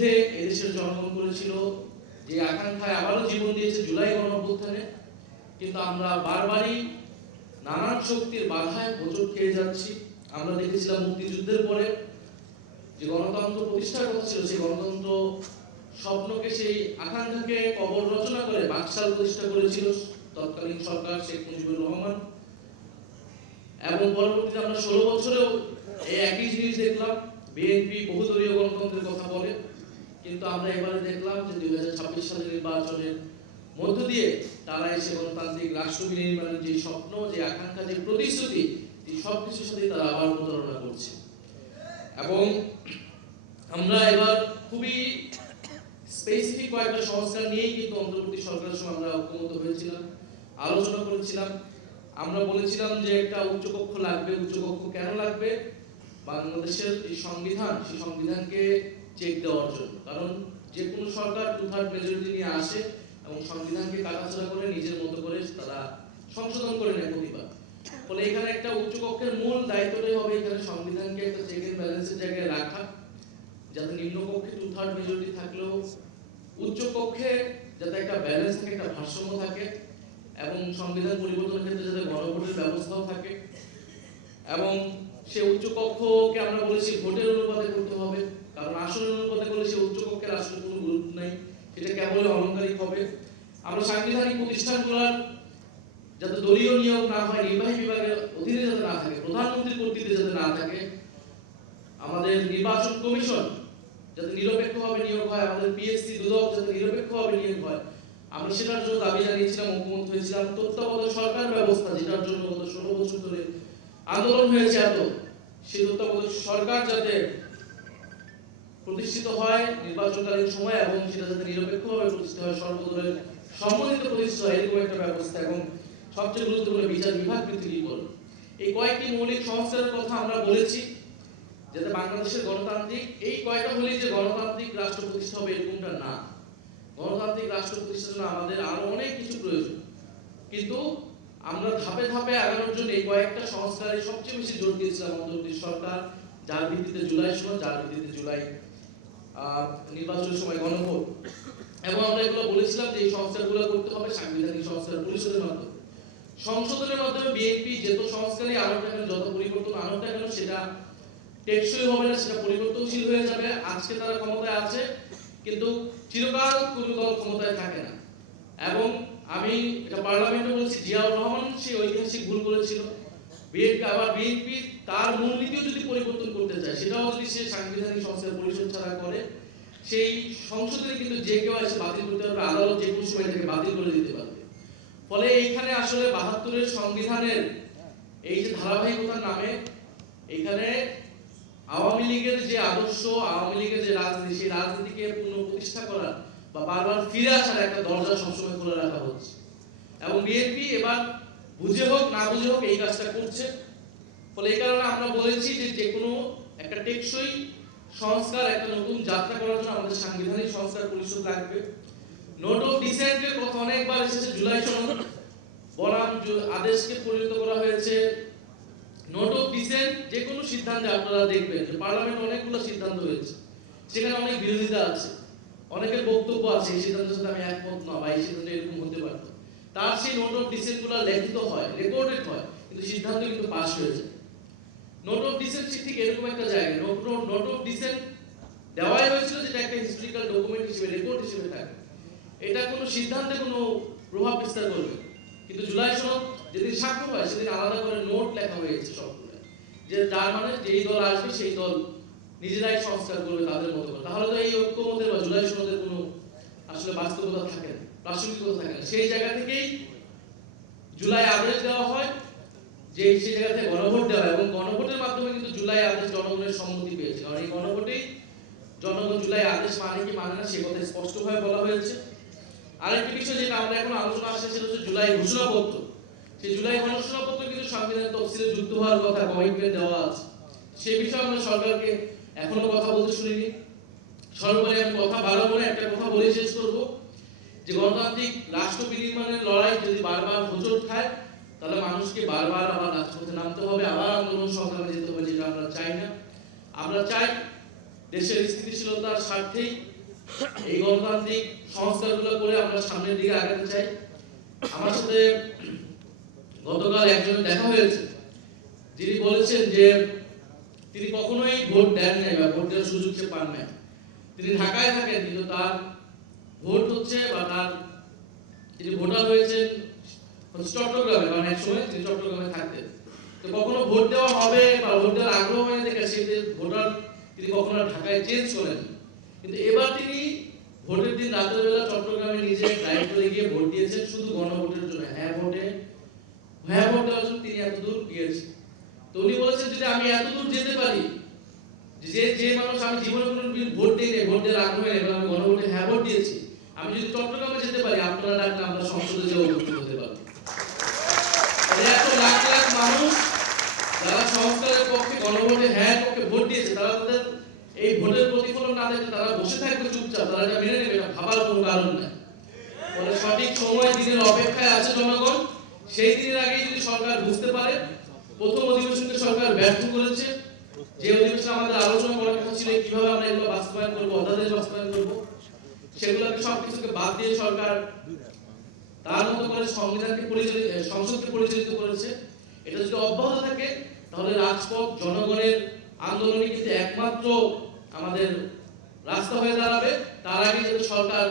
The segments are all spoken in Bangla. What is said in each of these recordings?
যুদ্ধে এদেশের জনগণ করেছিল, যে আকাঙ্ক্ষায় আবারও জীবন দিয়েছে জুলাই গণঅভ্যুত্থানে, কিন্তু আমরা বারবারই নানান শক্তির বাধায় হোঁচট খেয়ে যাচ্ছি। আমরা দেখেছিলাম মুক্তিযুদ্ধের পরে যে গণতন্ত্র প্রতিষ্ঠার কথা ছিল, সেই গণতন্ত্র স্বপ্নকে, সেই আকাঙ্ক্ষাকে কবর রচনা করে বাকশাল প্রতিষ্ঠা করেছিল তৎকালীন সরকার শেখ মুজিবুর রহমান। এবং পরবর্তীতে আমরা 16 বছরেও এই একই জিনিস দেখলাম। বিএনপি বহুদলীয় গণতন্ত্রের কথা বলে, কিন্তু আমরা এবারে দেখলাম যে 2026 সালের নির্বাচনের মধ্য দিয়ে তারা এসে গণতান্ত্রিক রাষ্ট্র নির্মাণের যে স্বপ্ন, যে আকাঙ্ক্ষা, যে প্রতিশ্রুতি, এই সব কিছুর সাথে তারা আবার প্রতারণা করছে। এবং আমরা এবার খুবই স্পেসিফিক কয়েকটা সংস্কার নিয়েই কিন্তু অন্তর্বর্তী সরকারের সময় আমরা ঐক্যমত হয়েছিলাম, আলোচনা করেছিলাম। আমরা বলেছিলাম যে একটা উচ্চকক্ষ লাগবে। উচ্চকক্ষ কেন লাগবে? বাংলাদেশের যে সংবিধান, সেই সংবিধানকে চেক দেওয়ার জন্য। কারণ যে কোনো সরকার 2/3 মেজরিটি নিয়ে আসে এবং সংবিধানকে কাটাছাড়া করে নিজের মতো করে তারা সংশোধন করে নেয় প্রতিবার। ফলে এখানে একটা উচ্চকক্ষের মূল দায়িত্বটাই হবে এখানে সংবিধানকে একটা চেক এন্ড ব্যালেন্সের জায়গায় রাখা, যাতে নিম্নকক্ষে 2/3 মেজরিটি থাকলেও উচ্চকক্ষে যাতে একটা ব্যালেন্স থাকে, একটা ভারসাম্য থাকে, এবং সংবিধান পরিবর্তনের ক্ষেত্রে যাতে গণভোটের ব্যবস্থাও থাকে। এবং সে উচ্চকক্ষকে আমরা বলেছি ভোটের অনুপাতে করতে হবে, কারণ আসনের অনুপাতে করলে সে উচ্চকক্ষের আসলে কোনো গুরুত্ব নাই, সেটা কেবল অলংকারিক হবে। আমরা সাংবিধানিক প্রতিষ্ঠানগুলোর যাতে দলীয় নিয়োগ না হয়, নির্বাহী বিভাগের অধীনে যাতে না থাকে, প্রধানমন্ত্রীর কর্তৃত্বে যাতে না থাকে, আমাদের নির্বাচন কমিশন যাতে নিরপেক্ষভাবে নিয়োগ হয়, আমাদের পিএসসি দুদক যাতে নিরপেক্ষভাবে নিয়োগ হয়, আমরা সেটার জন্য দাবি জানিয়েছিলাম, ঐক্যমত হয়েছিলাম। তত্ত্বাবধায়ক সরকার ব্যবস্থা, যেটার জন্য গত 16 বছর ধরে আন্দোলন হয়েছে এত, সেই তত্ত্বাবধায়ক সরকার যাতে প্রতিষ্ঠিত হয় নির্বাচনকালীন সময়, এবং সেটা যাতে নিরপেক্ষভাবে প্রতিষ্ঠিত হয়, সর্বদলের সম্মিলিত প্রতিষ্ঠিত হয়, এরকম একটা ব্যবস্থা। এবং সবচেয়ে গুরুত্বপূর্ণ বিচার বিভাগ পৃথিবীকরণ। এই কয়েকটি মৌলিক সংস্কারের কথা আমরা বলেছি, যাতে বাংলাদেশের গণতান্ত্রিক, এই কয়টা হলেই যে গণতান্ত্রিক রাষ্ট্র প্রতিষ্ঠা হবে এরকমটা না। গণতান্ত্রিক রাষ্ট্র প্রতিষ্ঠার জন্য আমাদের আরো অনেক কিছু প্রয়োজন, কিন্তু আমরা ধাপে ধাপে আগানোর জন্য এই কয়েকটা সংস্কারে সবচেয়ে বেশি জোর দিয়েছিলাম অন্তর্বর্তী সরকার, যার ভিত্তিতে জুলাই সময়, যার ভিত্তিতে জুলাই নির্বাচনের সময় গণভোট। এবং আমরা এগুলো বলেছিলাম যে এই সংস্কারগুলো করতে হবে সাংবিধানিক সংস্কার পরিষদের মাধ্যমে, সংশোধনের মাধ্যমে। বিএনপি যত সংস্কারই আনুক না কেন, যত পরিবর্তন আনুক না কেন, সেটা টেকসই হবে না, সেটা পরিবর্তনশীল হয়ে যাবে। আজকে তারা ক্ষমতায় আছে, কিন্তু চিরকাল কোনো দল ক্ষমতায় থাকে না। এবং আমি এটা পার্লামেন্টে বলেছি, জিয়াউর রহমান সেই ঐতিহাসিক ভুল করেছিল। বিএনপি তার মূলনীতিও যদি পরিবর্তন করতে চায়, সেটাও যদি সে সাংবিধানিক সংস্কার পরিষদ ছাড়া করে, সেই সংসদে কিন্তু যে কেউ এসে বাতিল করতে পারবে, আদালত যে কোনো সময় থেকে বাতিল করে দিতে পারবে। ফলে এইখানে আসলে 72-এর সংবিধানের এই যে ধারাবাহিকতার নামে এখানে আওয়ামী লীগের যে আদর্শ, আওয়ামী লীগের যে রাজনীতি, সেই রাজনীতিকে পুনঃপ্রতিষ্ঠা করা বা বারবার ফিরে আসার একটা দরজা সবসময় খোলা রাখা হচ্ছে। এবং বিএনপি এবার বুঝে হোক না বুঝে হোক এই কাজটা করছে। ফলে এই কারণে আমরা বলেছি যে যে কোনো একটা টেকসই সংস্কার, একটা নতুন যাত্রা করার জন্য আমাদের সাংবিধানিক সংস্কার পরিষদ লাগবে। নোট অফ ডিসেন্টের কথা অনেকবার এসেছে, জুলাই সনদ বনাম আদেশকে পরিণত করা হয়েছে। নোট অফ ডিসেন্ট যে কোনো সিদ্ধান্তে আপনারা দেখবেন যে পার্লামেন্ট অনেকগুলো সিদ্ধান্ত হয়েছে, সেখানে অনেক বিরোধিতা আছে, অনেকের বক্তব্য আছে এই সিদ্ধান্তের সাথে আমি একমত না, বা এই সিদ্ধান্ত এরকম হতে পারত। তার সেই নোট অফ ডিসেন্ট গুলো লিখিত হয়, রেকর্ডেড হয়, কিন্তু সিদ্ধান্ত কিন্তু পাস হয়ে যায়। নোট অফ ডিসেন্ট ঠিক এরকম একটা জায়গা, নোট অফ ডিসেন্ট দেওয়াই হয়েছিল যেটা একটা হিস্টোরিক্যাল ডকুমেন্ট হিসেবে, রেকর্ড হিসেবে থাকে, এটা কোনো সিদ্ধান্তে কোনো প্রভাব বিস্তার করবে। কিন্তু জুলাই সনদ যেদিন স্বাক্ষর হয় সেদিন আলাদা করে নোট লেখা হয়েছে সবগুলো, যে যার মানে যেই দল আসবে সেই দল নিজেরাই সংস্কার করবে তাদের মতো করে। তাহলে তো এই ঐক্যমতের বা জুলাই সনদের কোনো আসলে বাস্তবতা থাকে না, প্রাসঙ্গিকতা থাকে না। সেই জায়গা থেকেই জুলাই আদেশ দেওয়া হয়, যে সেই জায়গা থেকে গণভোট দেওয়া হয়, এবং গণভোটের মাধ্যমে কিন্তু জুলাই আদেশ জনগণের সম্মতি পেয়েছে। কারণ এই গণভোটেই জনগণ জুলাই আদেশ মানে কি মানে না সে কথা স্পষ্টভাবে বলা হয়েছে। আরেকটি বিষয় যেটা আমরা এখন আলোচনা আসছে সেটা হচ্ছে জুলাই ঘোষণাপত্র। সেই জুলাই ঘোষণাপত্র কিন্তু সংবিধানের তফসিলে যুক্ত হওয়ার কথা কমিটমেন্ট দেওয়া আছে। সেই বিষয়ে আমরা সরকারকে এখনো কথা বলতে শুনিনি। সর্বোপরি আমি কথা বাড়াবো না, একটা কথা বলে শেষ করব, যে গণতান্ত্রিক রাষ্ট্র বিনির্মাণের লড়াই যদি বারবার হোঁচট খায়, তাহলে মানুষকে বারবার আবার রাজপথে নামতে হবে, আবার আন্দোলন সংগ্রামে যেতে হবে, যেটা আমরা চাই না। আমরা চাই দেশের স্থিতিশীলতার স্বার্থেই এই গণতান্ত্রিক সংস্কারগুলো করে আমরা সামনের দিকে আগাতে চাই। আমার সাথে গতকাল একজন দেখা হয়েছে, যিনি বলেছেন যে তিনি কখনোই ভোট দেন নাই বা ভোট দেওয়ার সুযোগ সে পান নাই। তিনি ঢাকায় থাকেন, কিন্তু তার ভোট হচ্ছে বা তার তিনি ভোটার হয়েছেন চট্টগ্রামে, কারণ এক সময় তিনি চট্টগ্রামে থাকতেন। তো কখনো ভোট দেওয়া হবে বা ভোট দেওয়ার আগ্রহ হয়ে দেখে সে ভোটার তিনি কখনো ঢাকায় চেঞ্জ করেন। কিন্তু এবার তিনি ভোটের দিন রাতের বেলা চট্টগ্রামে নিজে ড্রাইভ করে গিয়ে ভোট দিয়েছেন শুধু গণভোটের জন্য। হ্যাঁ ভোট দেওয়ার জন্য তিনি এত দূর গিয়েছেন। তো উনি বলেছেন যদি আমি এত দূর যেতে পারি, যে মানুষ আমি জীবনে কোনোদিন ভোট দিই নাই, ভোট দেওয়ার আগ্রহ নেই, আমি গণভোটে হ্যাঁ ভোট দিয়েছি, আমি যদি চট্টগ্রামে যেতে পারি আপনারা ডাকলে আমরা সংসদে যেও উপস্থিত হতে পারবো। এত লাখ লাখ মানুষ যারা সংস্কারের পক্ষে গণভোটে হ্যাঁ পক্ষে ভোট দিয়েছে, তারা তাদের এই ভোটের প্রতিফলন না দেখে তারা বসে থাকবে চুপচাপ, তারা এটা মেনে নেবে, ভাবার কোনো কারণ নাই। ফলে সঠিক সময় দিনের অপেক্ষায় আছে জনগণ। সেই দিনের আগে যদি সরকার বুঝতে পারে প্রথম অধিবেশনকে সরকার ব্যর্থ করেছে, যে অধিবেশনে আমাদের আলোচনা করার কথা ছিল কিভাবে আমরা এগুলো বাস্তবায়ন করবো, অধ্যাদেশ বাস্তবায়ন করবো, সেগুলোকে সবকিছুকে বাদ দিয়ে সরকার তার মতো করে সংবিধানকে সংসদকে পরিচালিত করেছে। এটা যদি অব্যাহত থাকে তাহলে রাজপথ জনগণের আন্দোলনে কিন্তু একমাত্র আমাদের রাস্তা হয়ে দাঁড়াবে। তার আগে যাতে সরকার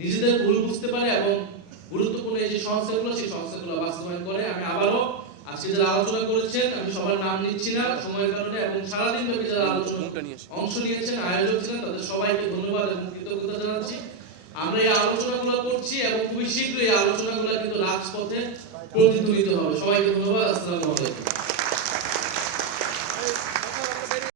নিজেদের ভুল বুঝতে পারে এবং গুরুত্বপূর্ণ এই যে সংস্থাগুলো সেই সংস্থাগুলো বাস্তবায়ন করে। আমি আবারও আজকে যারা আলোচনা করেছেন, আমি সবার নাম নিচ্ছি না সময়ের কারণে, এবং সারাদিন ব্যাপী যারা আলোচনা অংশ নিয়েছেন, আয়োজক ছিলেন, তাদের সবাইকে ধন্যবাদ এবং কৃতজ্ঞতা জানাচ্ছি। আমরা এই আলোচনাগুলো করছি এবং খুবই শীঘ্রই এই আলোচনাগুলো কিন্তু রাজপথে প্রতিধ্বনিত হবে। সবাইকে ধন্যবাদ। আসসালামু আলাইকুম।